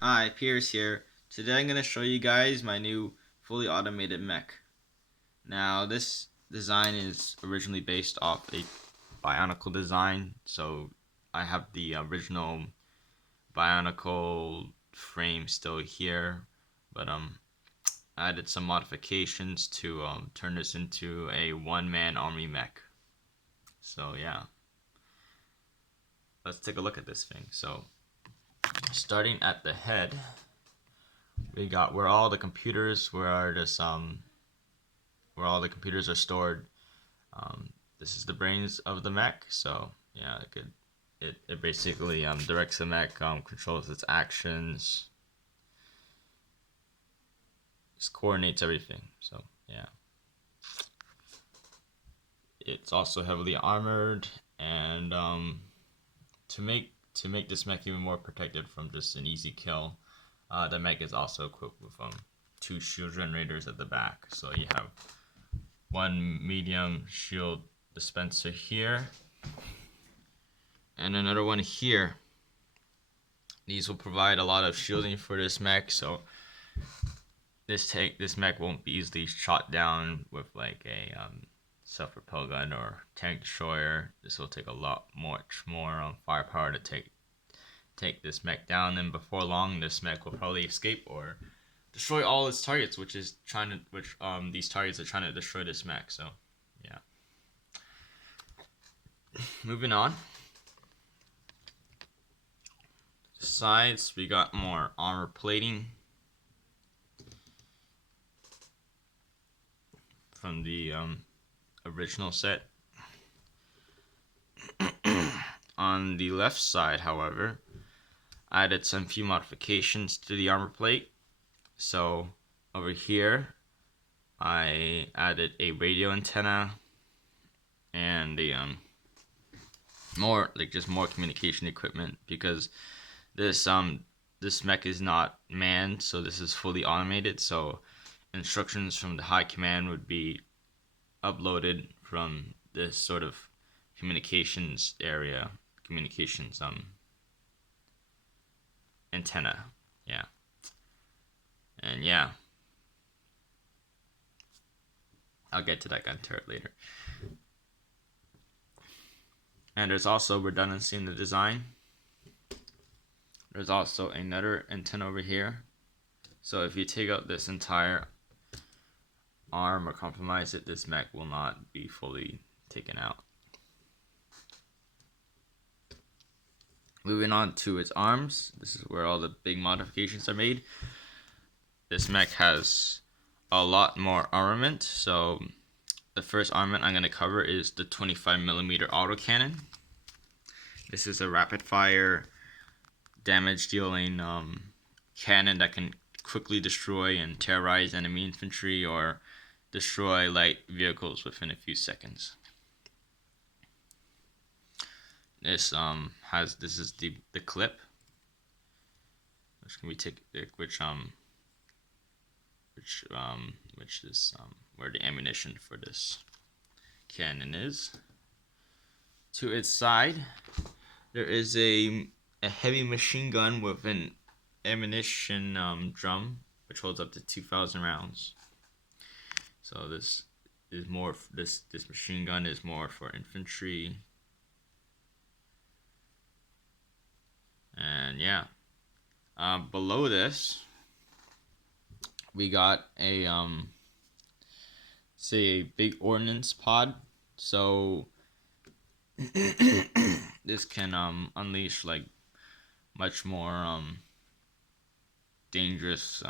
Hi, Pierce here. Today I'm going to show you guys my new fully automated mech. Now this design is originally based off a Bionicle design, so I have the original Bionicle frame still here, but I added some modifications to turn this into a one-man army mech. So yeah, let's take a look at this thing. So starting at the head, we got where all the computers where all the computers are stored. This is the brains of the mech, so yeah, it basically directs the mech, controls its actions, just coordinates everything. So yeah, it's also heavily armored, and to make this mech even more protected from just an easy kill, the mech is also equipped with two shield generators at the back. So you have one medium shield dispenser here and another one here. These will provide a lot of shielding for this mech, so this mech won't be easily shot down with like a self-propel gun or tank destroyer. This will take much more firepower to take this mech down, and before long, this mech will probably escape or destroy all its targets, these targets are trying to destroy this mech. So yeah. Moving on. Sides, we got more armor plating from the original set. On the left side, however, I added some few modifications to the armor plate. So over here, I added a radio antenna and the more communication equipment, because this mech is not manned, so this is fully automated. So instructions from the high command would be uploaded from this sort of communications antenna. Yeah. And yeah, I'll get to that gun turret later. And there's also redundancy in the design. There's also another antenna over here. So if you take out this entire arm or compromise it, this mech will not be fully taken out. Moving on to its arms, this is where all the big modifications are made. This mech has a lot more armament. So the first armament I'm going to cover is the 25mm autocannon. This is a rapid fire damage dealing cannon that can quickly destroy and terrorize enemy infantry or destroy light vehicles within a few seconds. This is the clip, which can be which is where the ammunition for this cannon is. To its side, there is a heavy machine gun with an ammunition drum, which holds up to 2,000 rounds. So this machine gun is more for infantry. And yeah, below this, we got a big ordnance pod. So this can unleash like much more dangerous,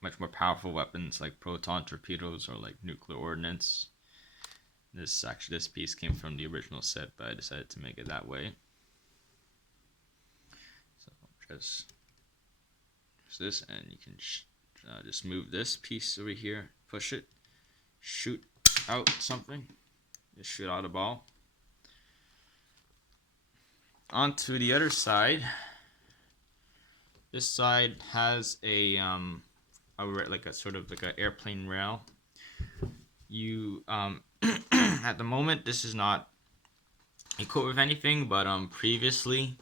much more powerful weapons like proton torpedoes or like nuclear ordnance. This piece came from the original set, but I decided to make it that way. So just this, and you can just move this piece over here, push it, shoot out something, just shoot out a ball. Onto the other side. This side has a sort of like an airplane rail. You at the moment this is not equipped with anything, but previously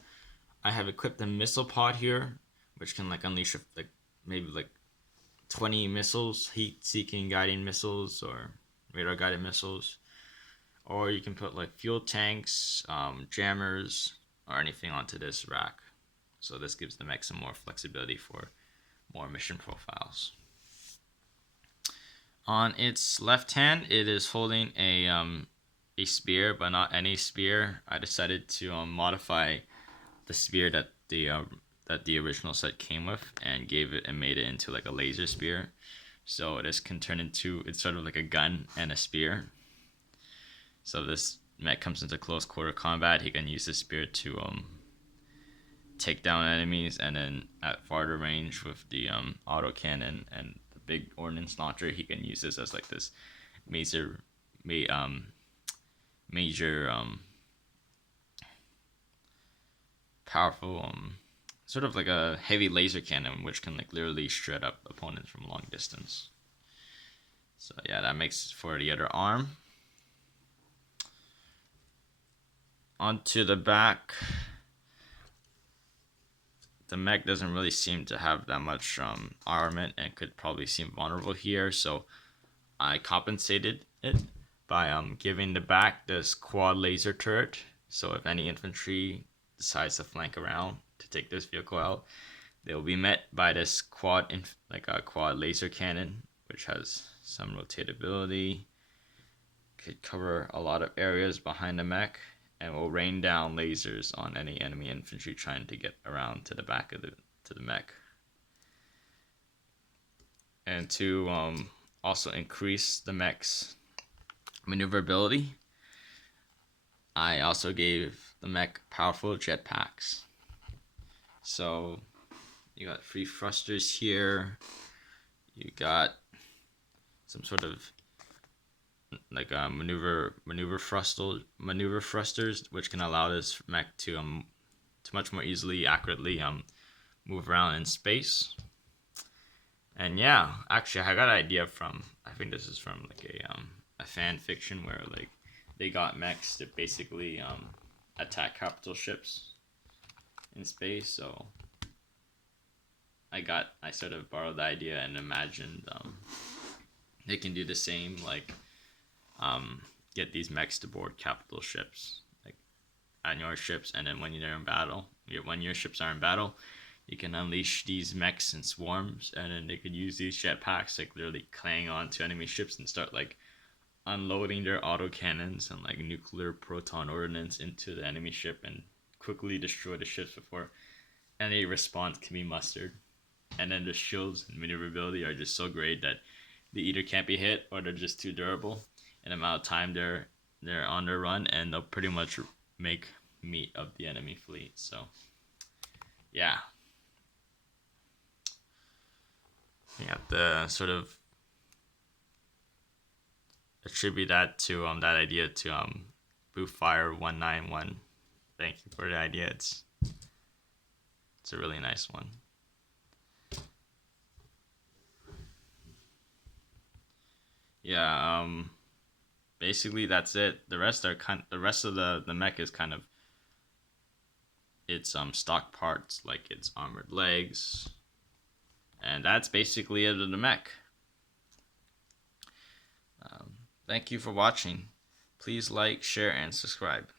I have equipped a missile pod here which can like unleash like maybe like 20 missiles, heat-seeking guiding missiles, or radar-guided missiles. Or you can put like fuel tanks, jammers, or anything onto this rack. So this gives the mech some more flexibility for more mission profiles. On its left hand, it is holding a spear, but not any spear. I decided to modify the spear that the original set came with, and gave it and made it into like a laser spear. So this can turn into, it's sort of like a gun and a spear. So this mech comes into close quarter combat. He can use the spear to take down enemies, and then at farther range with the auto cannon and the big ordnance launcher, he can use this as like this major powerful sort of like a heavy laser cannon, which can like literally shred up opponents from long distance. So yeah, that makes for the other arm. Onto the back, the mech doesn't really seem to have that much armament and could probably seem vulnerable here, so I compensated it by giving the back this quad laser turret. So if any infantry decides to flank around to take this vehicle out, they will be met by this quad laser cannon, which has some rotatability, could cover a lot of areas behind the mech, and will rain down lasers on any enemy infantry trying to get around to the back of the mech. And to also increase the mech's maneuverability, I also gave the mech powerful jetpacks. So you got 3 thrusters here. You got some sort of like maneuver thrusters, which can allow this mech to much more easily, accurately move around in space. And yeah, actually, I got an idea from, I think this is from like a fan fiction where like they got mechs to basically attack capital ships in space. So I sort of borrowed the idea and imagined they can do the same, like get these mechs to board capital ships, like on your ships, and then when you're in battle, when your ships are in battle, you can unleash these mechs in swarms, and then they could use these jetpacks like literally clang onto enemy ships and start like unloading their autocannons and like nuclear proton ordnance into the enemy ship and quickly destroy the ships before any response can be mustered. And then the shields and maneuverability are just so great that they either can't be hit or they're just too durable in the amount of time they're on their run, and they'll pretty much make meat of the enemy fleet. So yeah, you have to sort of attribute that to that idea to Bootfire 191. Thank you for the idea. It's a really nice one. Yeah, basically that's it. The rest of the mech is kind of its stock parts, like its armored legs, and that's basically it of the mech. Thank you for watching. Please like, share, and subscribe.